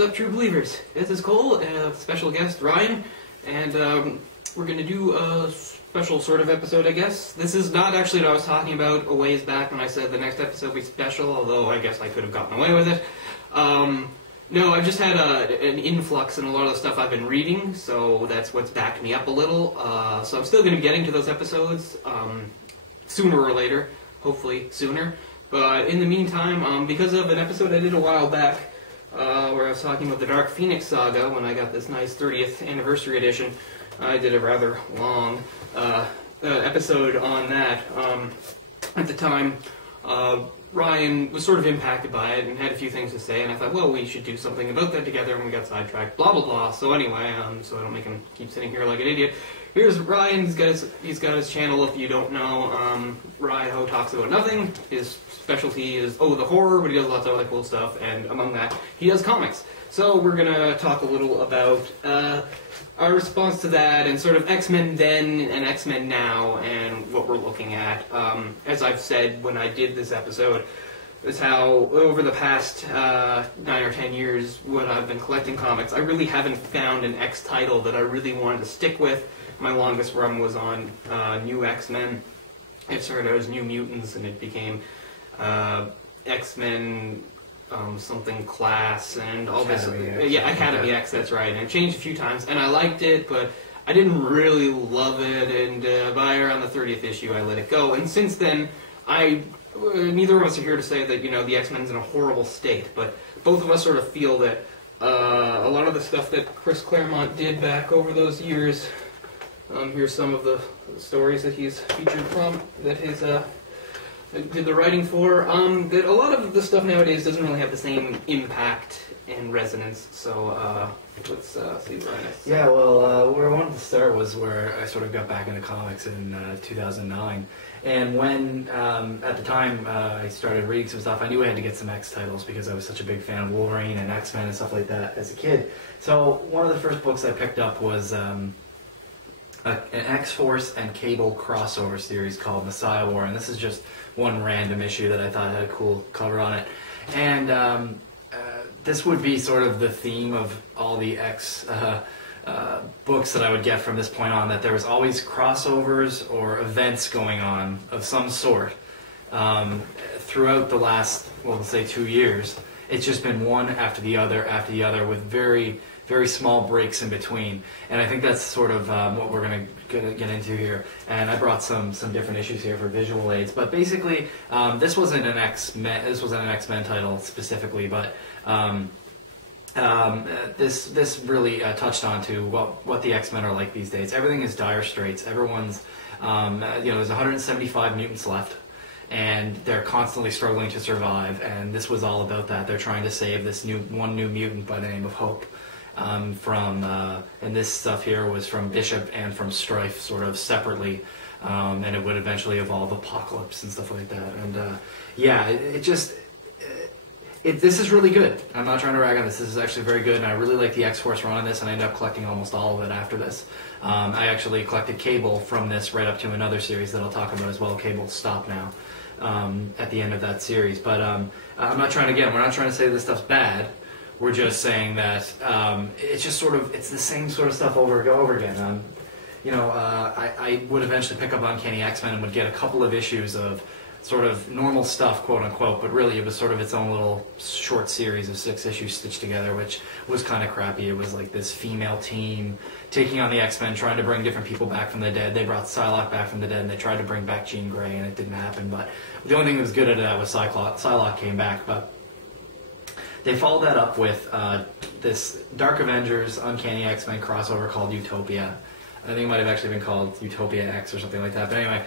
What's up, true believers? This is Cole, special guest Ryan, and we're going to do a special sort of episode, I guess. This is not actually what I was talking about a ways back when I said the next episode would be special, although I guess I could have gotten away with it. No, I've just had an influx in a lot of the stuff I've been reading, so that's what's backed me up a little. So I'm still going to be getting to those episodes sooner or later, hopefully sooner. But in the meantime, because of an episode I did a while back, where I was talking about the Dark Phoenix saga when I got this nice 30th anniversary edition, I did a rather long episode on that. At the time, Ryan was sort of impacted by it and had a few things to say, and I thought, well, we should do something about that together, and we got sidetracked, blah, blah, blah. So anyway, so I don't make him keep sitting here like an idiot, here's Ryan. He's got his channel, if you don't know. Ryho talks about nothing. His specialty is, the horror, but he does lots of other cool stuff, and among that, he does comics. So we're going to talk a little about our response to that, and sort of X-Men then and X-Men now, and what we're looking at. As I've said when I did this episode, is how over the past 9 or 10 years when I've been collecting comics, I really haven't found an X title that I really wanted to stick with. My longest run was on New X-Men. It started out as New Mutants, and it became X-Men something class and all this. Yeah, Academy X, that's right. And it changed a few times, and I liked it, but I didn't really love it, and by around the 30th issue I let it go. And since then, neither of us are here to say that, the X-Men's in a horrible state, but both of us sort of feel that a lot of the stuff that Chris Claremont did back over those years, here's some of the stories that he's featured from, that his did the writing for, that a lot of the stuff nowadays doesn't really have the same impact and resonance, so let's see what I say. Yeah, well, where I wanted to start was where I sort of got back into comics in 2009, and when, at the time, I started reading some stuff, I knew I had to get some X titles because I was such a big fan of Wolverine and X-Men and stuff like that as a kid. So one of the first books I picked up was an XForce and Cable crossover series called Messiah War, and this is just one random issue that I thought had a cool cover on it. And this would be sort of the theme of all the X books that I would get from this point on, that there was always crossovers or events going on of some sort throughout the last, well, let's say 2 years. It's just been one after the other with very, very small breaks in between, and I think that's sort of what we're going to get into here. And I brought some different issues here for visual aids, but basically this wasn't an X-Men title specifically, but this really touched on to what the X-Men are like these days. Everything is dire straits. Everyone's there's 175 mutants left, and they're constantly struggling to survive, and this was all about that. They're trying to save this one new mutant by the name of Hope. And this stuff here was from Bishop and from Strife, sort of separately, and it would eventually evolve Apocalypse and stuff like that. And yeah, this is really good. I'm not trying to rag on this. This is actually very good, and I really like the X-Force run on this, and I ended up collecting almost all of it after this. I actually collected Cable from this right up to another series that I'll talk about as well. Cable stopped now at the end of that series, but we're not trying to say this stuff's bad. We're just saying that it's just sort of, it's the same sort of stuff over and over again. I would eventually pick up Uncanny X-Men and would get a couple of issues of sort of normal stuff, quote unquote, but really it was sort of its own little short series of 6 issues stitched together, which was kind of crappy. It was like this female team taking on the X-Men, trying to bring different people back from the dead. They brought Psylocke back from the dead, and they tried to bring back Jean Grey, and it didn't happen. But the only thing that was good at that was Psylocke came back, but they followed that up with this Dark Avengers Uncanny X-Men crossover called Utopia. I think it might have actually been called Utopia X or something like that. But anyway,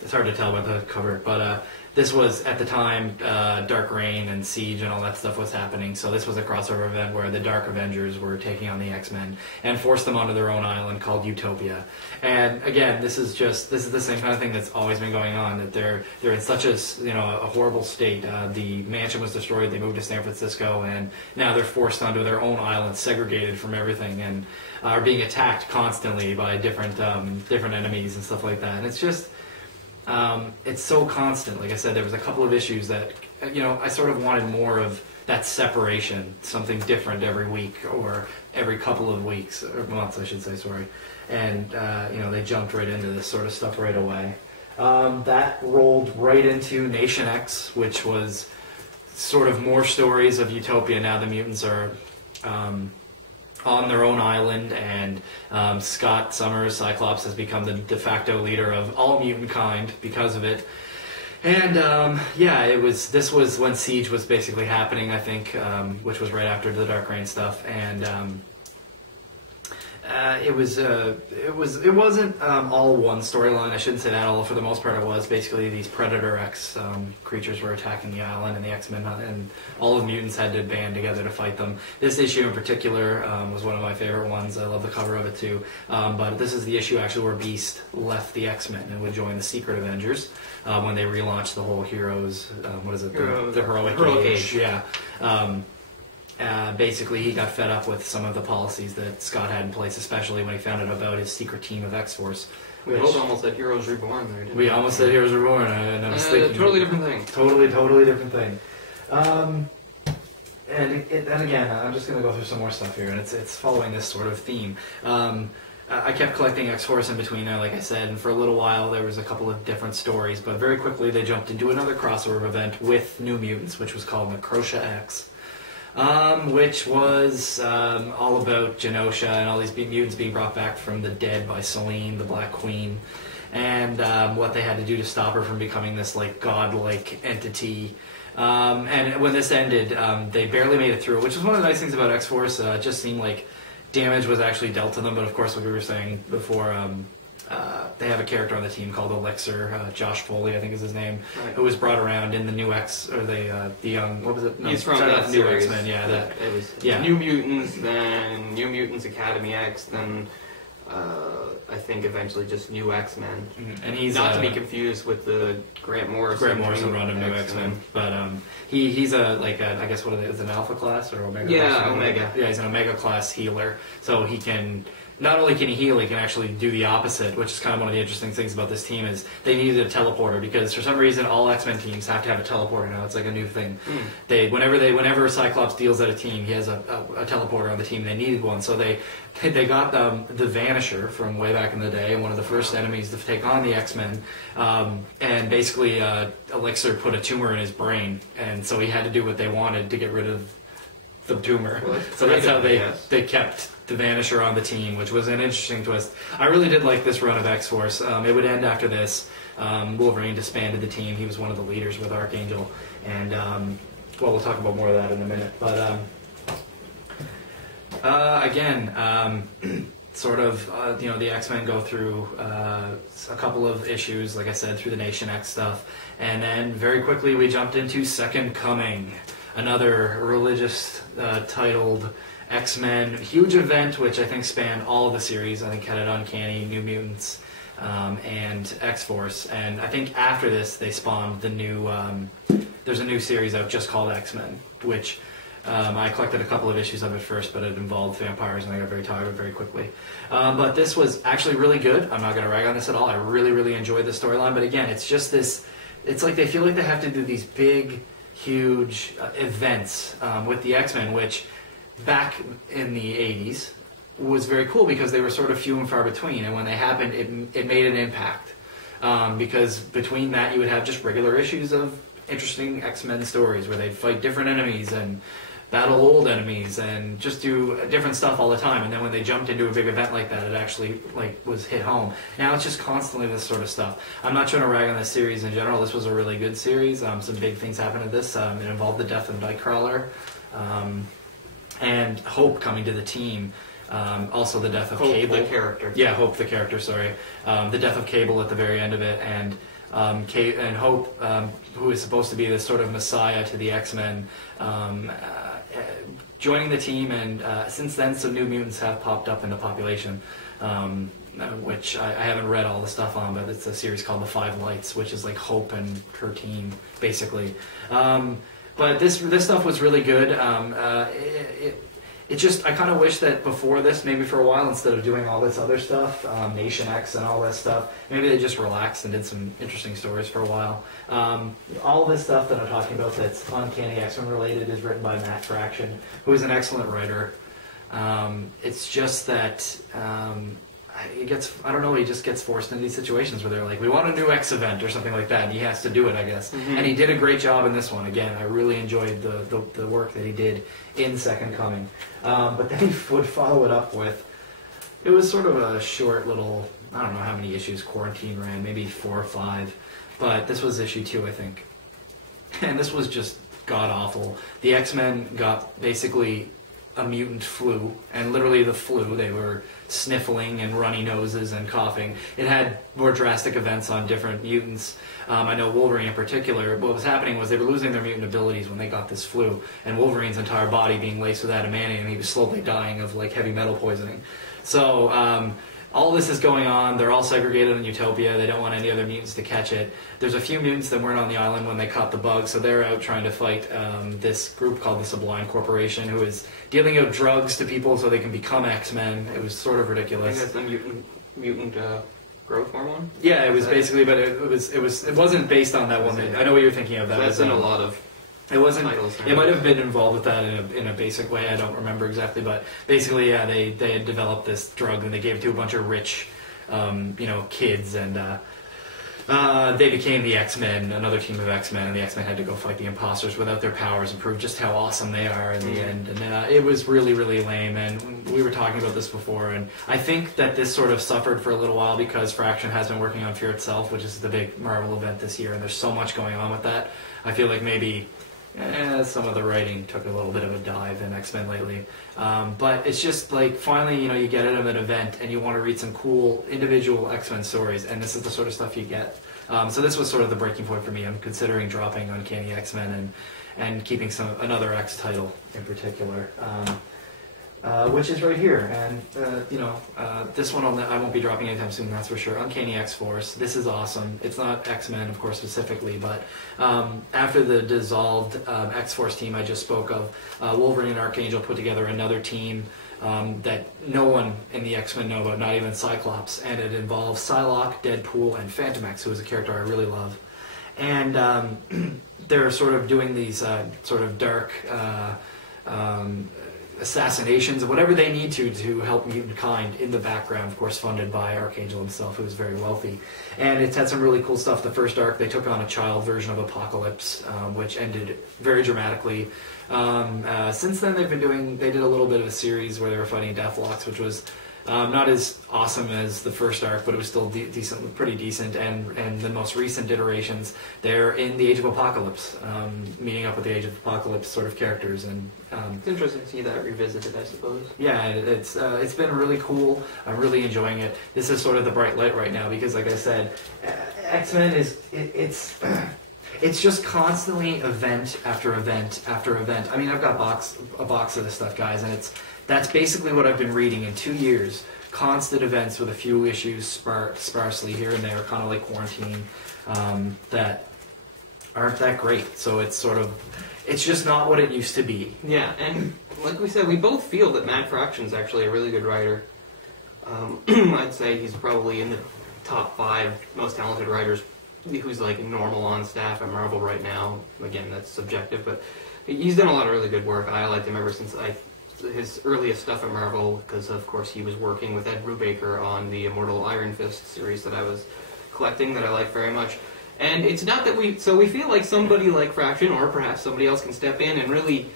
it's hard to tell by the cover. But this was, at the time, Dark Reign and Siege and all that stuff was happening. So this was a crossover event where the Dark Avengers were taking on the X-Men and forced them onto their own island called Utopia. And again, this is the same kind of thing that's always been going on. That they're in such a horrible state. The mansion was destroyed. They moved to San Francisco, and now they're forced onto their own island, segregated from everything, and are being attacked constantly by different enemies and stuff like that. And it's just. It's so constant. Like I said, there was a couple of issues that, I sort of wanted more of that separation, something different every week or every couple of weeks or months, I should say. Sorry, and they jumped right into this sort of stuff right away. That rolled right into Nation X, which was sort of more stories of Utopia. Now the mutants are on their own island, and Scott Summers, Cyclops, has become the de facto leader of all mutant kind because of it. And this was when Siege was basically happening, I think, which was right after the Dark Reign stuff, and it wasn't all one storyline. I shouldn't say that. All for the most part, it was basically these Predator X creatures were attacking the island, and the X-Men and all the mutants had to band together to fight them. This issue in particular was one of my favorite ones. I love the cover of it too. But this is the issue actually where Beast left the X-Men and would join the Secret Avengers when they relaunched the whole Heroes. What is it? The Heroic Age. Yeah. Basically, he got fed up with some of the policies that Scott had in place, especially when he found out about his secret team of XForce. We both almost said Heroes Reborn there, didn't we? We almost said Heroes Reborn, and I was thinking... Totally different thing. Totally different thing. And again, I'm just going to go through some more stuff here, and it's following this sort of theme. I kept collecting X-Force in between there, like I said, and for a little while there was a couple of different stories, but very quickly they jumped into another crossover event with New Mutants, which was called Necrosha X. Which was all about Genosha and all these mutants being brought back from the dead by Selene, the Black Queen, and what they had to do to stop her from becoming this like godlike entity. And when this ended, they barely made it through, which is one of the nice things about X-Force. It just seemed like damage was actually dealt to them, but of course, like we were saying before, they have a character on the team called Elixir, Josh Foley, I think is his name, right, who was brought around in the new X, or the young, what was it? No, he's from that New series. X-Men, yeah. It was New Mutants, then New Mutants Academy X, then I think eventually just New X-Men. Mm-hmm. And he's not to be confused with the Grant Morrison run of New X-Men. But he's I guess what is it, an Alpha class or Omega? Yeah, Omega. Yeah, he's an Omega class healer, so he can. Not only can he heal, he can actually do the opposite, which is kind of one of the interesting things about this team is they needed a teleporter because for some reason all X-Men teams have to have a teleporter now. It's like a new thing. Whenever Cyclops deals at a team, he has a teleporter on the team. They needed one, so they got the Vanisher from way back in the day, one of the first enemies to take on the X-Men, and basically Elixir put a tumor in his brain, and so he had to do what they wanted to get rid of the tumor. Well, so that's how they kept the Vanisher on the team, which was an interesting twist. I really did like this run of X-Force. It would end after this. Wolverine disbanded the team. He was one of the leaders with Archangel, and we'll talk about more of that in a minute. But again, sort of, the X-Men go through a couple of issues, like I said, through the Nation X stuff, and then very quickly we jumped into Second Coming, another religious titled X-Men huge event, which I think spanned all of the series. I think had it Uncanny, New Mutants, and X-Force. And I think after this, they spawned the new. There's a new series out just called X-Men, which I collected a couple of issues of it first, but it involved vampires, and I got very tired of it very quickly. But this was actually really good. I'm not going to rag on this at all. I really enjoyed the storyline. But again, it's just this. It's like they feel like they have to do these big, huge events with the X-Men, which back in the 80s was very cool because they were sort of few and far between, and when they happened it made an impact because between that you would have just regular issues of interesting X-Men stories where they'd fight different enemies and battle old enemies and just do different stuff all the time, and then when they jumped into a big event like that it actually was hit home. Now it's just constantly this sort of stuff. I'm not trying to rag on this series in general. This was a really good series. Some big things happened in this. It involved the death of Nightcrawler, and Hope coming to the team. Also the death of Cable. Hope the character. Yeah, Hope the character, sorry. The death of Cable at the very end of it, and Hope, who is supposed to be this sort of messiah to the X-Men, joining the team, and since then some new mutants have popped up in the population, which I haven't read all the stuff on, but it's a series called The Five Lights, which is like Hope and her team, basically. But this stuff was really good. I kind of wish that before this, maybe for a while, instead of doing all this other stuff, Nation X and all that stuff, maybe they just relaxed and did some interesting stories for a while. All this stuff that I'm talking about that's Uncanny X-Men related is written by Matt Fraction, who is an excellent writer. It's just that I don't know, he just gets forced into these situations where they're like, we want a new X event or something like that, and he has to do it, I guess. Mm-hmm. And he did a great job in this one. Again, I really enjoyed the work that he did in Second Coming. But then he would follow it up with, it was sort of a short little, I don't know how many issues Quarantine ran, maybe 4 or 5, but this was issue 2, I think. And this was just god-awful. The X-Men got basically a mutant flu, and literally the flu. They were sniffling and runny noses and coughing. It had more drastic events on different mutants. I know Wolverine in particular, what was happening was they were losing their mutant abilities when they got this flu, and Wolverine's entire body being laced with adamantium, and he was slowly dying of like heavy metal poisoning. So all this is going on. They're all segregated in Utopia. They don't want any other mutants to catch it. There's a few mutants that weren't on the island when they caught the bug, so they're out trying to fight this group called the Sublime Corporation, who is dealing out drugs to people so they can become X-Men. It was sort of ridiculous. I think that's the mutant growth hormone? Yeah, it was basically, but it wasn't based on that one. I know what you're thinking of. That that's in a lot of. It wasn't. It might have been involved with that in a basic way. I don't remember exactly, but basically, yeah, they had developed this drug and they gave it to a bunch of rich, kids, and they became the X-Men, another team of X-Men, and the X-Men had to go fight the imposters without their powers and prove just how awesome they are in the end. And it was really, really lame. And we were talking about this before, and I think that this sort of suffered for a little while because Fraction has been working on Fear Itself, which is the big Marvel event this year, and there's so much going on with that. I feel like maybe some of the writing took a little bit of a dive in X-Men lately. But it's just like, finally, you get at an event and you want to read some cool individual X-Men stories, and this is the sort of stuff you get. So this was sort of the breaking point for me. I'm considering dropping Uncanny X-Men and keeping another X title in particular, which is right here. And, this one I won't be dropping anytime soon, that's for sure. Uncanny X-Force. This is awesome. It's not X-Men, of course, specifically, but after the dissolved X-Force team I just spoke of, Wolverine and Archangel put together another team that no one in the X-Men know about, not even Cyclops, and it involves Psylocke, Deadpool, and Phantom X, who is a character I really love. And they're sort of doing these sort of dark assassinations, or whatever they need to help mutant kind in the background, of course funded by Archangel himself, who is very wealthy. And it's had some really cool stuff. The first arc, they took on a child version of Apocalypse, which ended very dramatically. Since then they did a little bit of a series where they were fighting Deathlocks, which was not as awesome as the first arc, but it was still pretty decent. And the most recent iterations, they're in the Age of Apocalypse, meeting up with the Age of Apocalypse sort of characters. And it's interesting to see that revisited, I suppose. Yeah, it's been really cool. I'm really enjoying it. This is sort of the bright light right now because, like I said, X-Men it's just constantly event after event after event. I mean, I've got a box of this stuff, guys, and that's basically what I've been reading in 2 years. Constant events with a few issues sparsely here and there, kind of like Quarantine, that aren't that great. So it's just not what it used to be. Yeah, and like we said, we both feel that Matt Fraction's actually a really good writer. I'd say he's probably in the top 5 most talented writers who's like normal on staff at Marvel right now. Again, that's subjective, but he's done a lot of really good work. I liked him ever since his earliest stuff at Marvel, because of course he was working with Ed Brubaker on the Immortal Iron Fist series that I was collecting, that I like very much. And it's not that we feel like somebody like Fraction, or perhaps somebody else, can step in and really,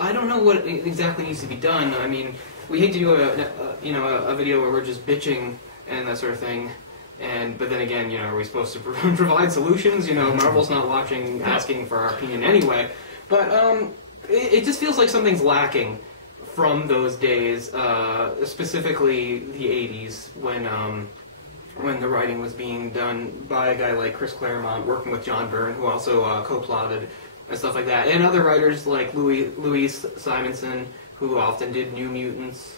I don't know what exactly needs to be done. I mean, we hate to do a video where we're just bitching and that sort of thing. But then again, are we supposed to provide solutions? Marvel's not asking for our opinion anyway. But it just feels like something's lacking from those days, specifically the 80s, when the writing was being done by a guy like Chris Claremont, working with John Byrne, who also co-plotted and stuff like that, and other writers like Louise Simonson, who often did New Mutants.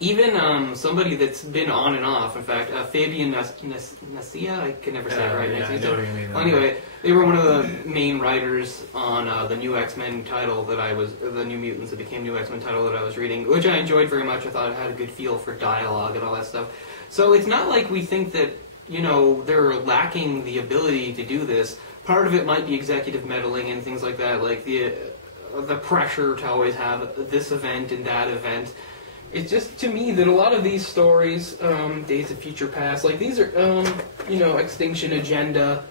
Even somebody that's been on and off, in fact, Fabian Nasia, I can never say it right. Yeah, I know what you mean. Well, anyway, they were one of the main writers on the new X-Men title that the New Mutants that became New X-Men title that I was reading, which I enjoyed very much. I thought it had a good feel for dialogue and all that stuff. So it's not like we think that, you know, they're lacking the ability to do this. Part of it might be executive meddling and things like that, like the pressure to always have this event and that event. It's just, to me, that a lot of these stories, Days of Future Past, like these are, you know, Extinction Agenda,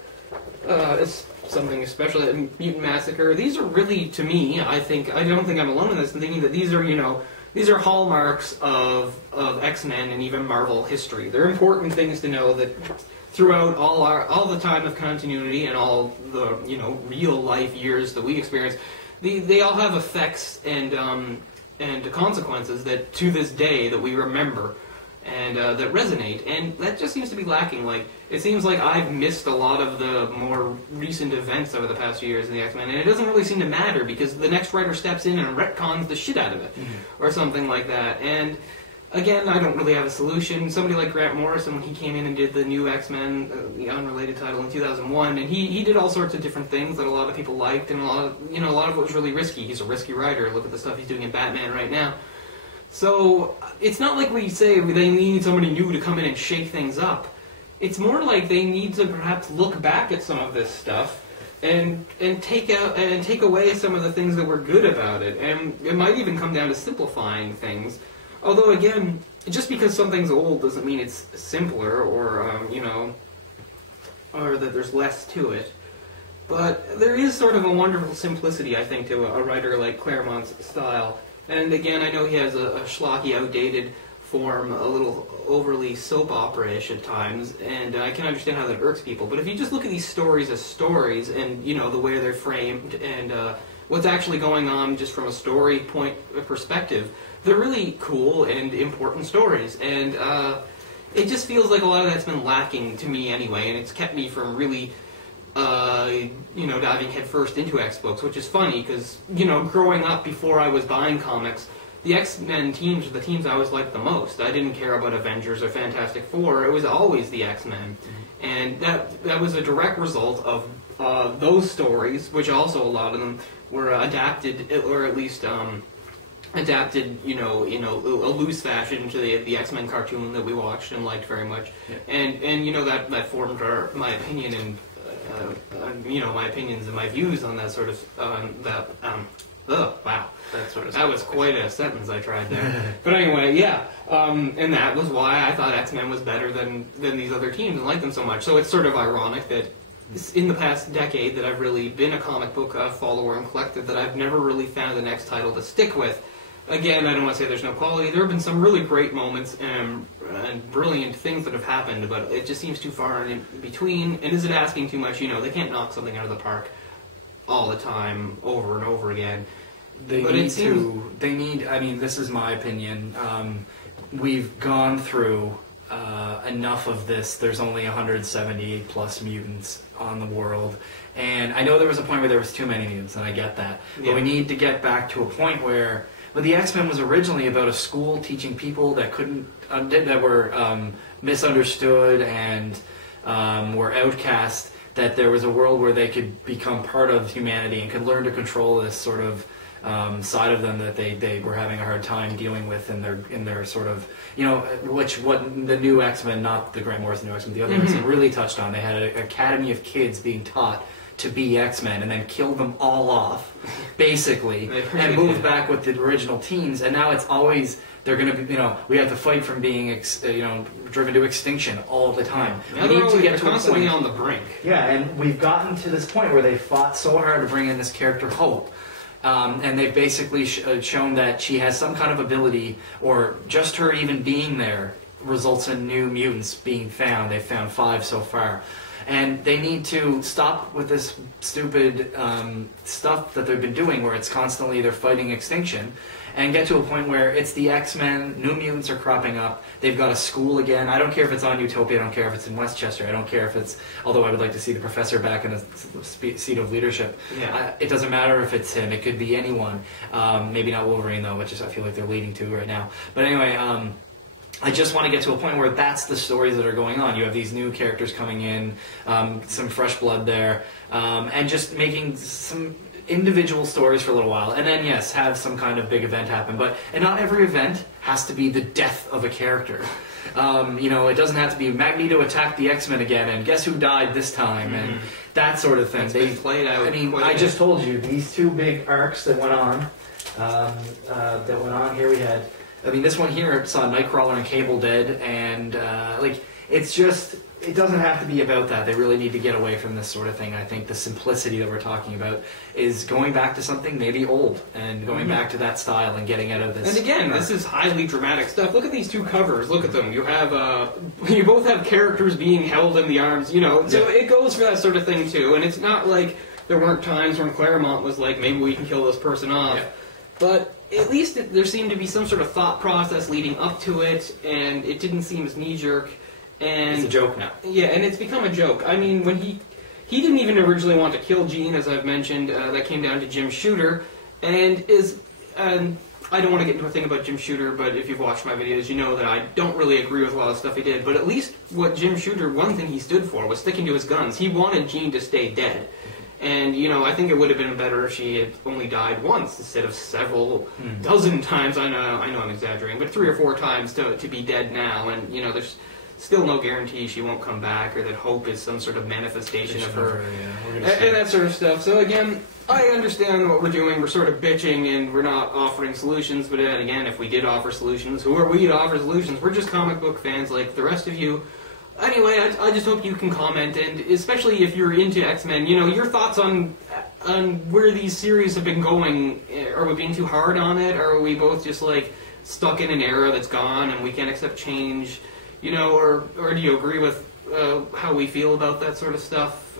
something especially, Mutant Massacre, these are really, to me, I don't think I'm alone in this, in thinking that these are, you know, these are hallmarks of X-Men and even Marvel history. They're important things to know that throughout all the time of continuity and all the, you know, real life years that we experience, they all have effects and consequences that to this day that we remember and that resonate, and that just seems to be lacking. Like, it seems like I've missed a lot of the more recent events over the past few years in the X-Men, and it doesn't really seem to matter because the next writer steps in and retcons the shit out of it, or something like that. And again, I don't really have a solution. Somebody like Grant Morrison, when he came in and did the new X-Men, the unrelated title in 2001, and he did all sorts of different things that a lot of people liked, and a lot of it was really risky. He's a risky writer. Look at the stuff he's doing in Batman right now. So it's not like we say they need somebody new to come in and shake things up. It's more like they need to perhaps look back at some of this stuff and take away some of the things that were good about it. And it might even come down to simplifying things. Although, again, just because something's old doesn't mean it's simpler or, you know, or that there's less to it. But there is sort of a wonderful simplicity, I think, to a writer like Claremont's style. And again, I know he has a schlocky, outdated form, a little overly soap opera-ish at times, and I can understand how that irks people. But if you just look at these stories as stories, and, you know, the way they're framed, and what's actually going on just from a story point perspective, they're really cool and important stories, and it just feels like a lot of that's been lacking to me anyway, and it's kept me from really, you know, diving headfirst into X-books, which is funny, because, you know, growing up before I was buying comics, the X-Men teams are the teams I always liked the most. I didn't care about Avengers or Fantastic Four, it was always the X-Men, and that was a direct result of those stories, which also a lot of them were adapted, or at least adapted, you know, in a loose fashion into the X-Men cartoon that we watched and liked very much, and you know, that formed my opinion and you know, my opinions and my views on that sort of wow, that was quite a sentence I tried there. But anyway, yeah, and that was why I thought X-Men was better than these other teams and liked them so much. So it's sort of ironic that in the past decade that I've really been a comic book follower and collector, that I've never really found the next title to stick with. Again, I don't want to say there's no quality. There have been some really great moments and brilliant things that have happened, but it just seems too far in between. And is it asking too much? You know, they can't knock something out of the park all the time, over and over again. They need, I mean, this is my opinion. We've gone through enough of this. There's only 178 plus mutants on the world. And I know there was a point where there was too many mutants, and I get that. Yeah. But we need to get back to a point where... But the X-Men was originally about a school teaching people that that were misunderstood and were outcast, that there was a world where they could become part of humanity and could learn to control this sort of side of them that they were having a hard time dealing with in their sort of, you know, what the new X-Men, not the Grant Morrison new X-Men, the other X-Men really touched on. They had an academy of kids being taught to be X-Men and then killed them all off, basically, and moved back with the original teams. And now it's always, they're going to be, you know, we have to fight from being, you know, driven to extinction all the time. Yeah, we need to get to constantly on the brink. Yeah, and we've gotten to this point where they fought so hard to bring in this character Hope. And they've basically shown that she has some kind of ability, or just her even being there results in new mutants being found. They've found 5 so far. And they need to stop with this stupid stuff that they've been doing, where it's constantly they're fighting extinction, and get to a point where it's the X-Men, New Mutants are cropping up, they've got a school again. I don't care if it's on Utopia, I don't care if it's in Westchester, I don't care if it's, although I would like to see the Professor back in a seat of leadership. Yeah. It doesn't matter if it's him, it could be anyone. Maybe not Wolverine though, which is I feel like they're leading to right now. But anyway, I just want to get to a point where that's the stories that are going on. You have these new characters coming in, some fresh blood there, and just making some individual stories for a little while, and then yes, have some kind of big event happen. And not every event has to be the death of a character. You know, it doesn't have to be Magneto attacked the X-Men again, and guess who died this time, and that sort of thing. They played out. I mean, I just told you these two big arcs that went on. Here we had. I mean, this one here saw Nightcrawler and Cable dead, and like it's just. It doesn't have to be about that. They really need to get away from this sort of thing. I think the simplicity that we're talking about is going back to something maybe old and going back to that style and getting out of this. And again, this is highly dramatic stuff. Look at these two covers. Look at them. You have you both have characters being held in the arms. You know, so it goes for that sort of thing too. And it's not like there weren't times when Claremont was like, maybe we can kill this person off. Yeah. But at least there seemed to be some sort of thought process leading up to it, and it didn't seem as knee-jerk. And it's a joke now. Yeah, and it's become a joke. I mean, when he didn't even originally want to kill Jean, as I've mentioned. That came down to Jim Shooter, and I don't want to get into a thing about Jim Shooter, but if you've watched my videos, you know that I don't really agree with a lot of stuff he did. But at least what Jim Shooter, one thing he stood for was sticking to his guns. He wanted Jean to stay dead. And, you know, I think it would have been better if she had only died once instead of several dozen times. I know I'm exaggerating, but 3 or 4 times to be dead now. And, you know, there's still no guarantee she won't come back, or that hope is some sort of manifestation of her, and that sort of stuff. So again, I understand what we're doing. We're sort of bitching and we're not offering solutions, but then again, if we did offer solutions, who are we to offer solutions? We're just comic book fans like the rest of you. Anyway, I just hope you can comment, and especially if you're into X-Men, you know, your thoughts on where these series have been going. Are we being too hard on it? Or are we both just like stuck in an era that's gone and we can't accept change? You know, or do you agree with how we feel about that sort of stuff?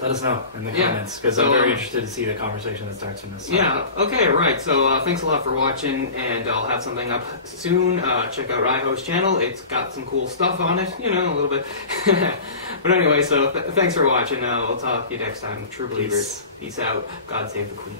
Let us know in the comments, because I'm very interested to see the conversation that starts from this side. Yeah, okay, right. So thanks a lot for watching, and I'll have something up soon. Check out Ryho's channel. It's got some cool stuff on it, you know, a little bit. But anyway, so thanks for watching. I'll talk to you next time, true believers. Peace out. God save the Queen.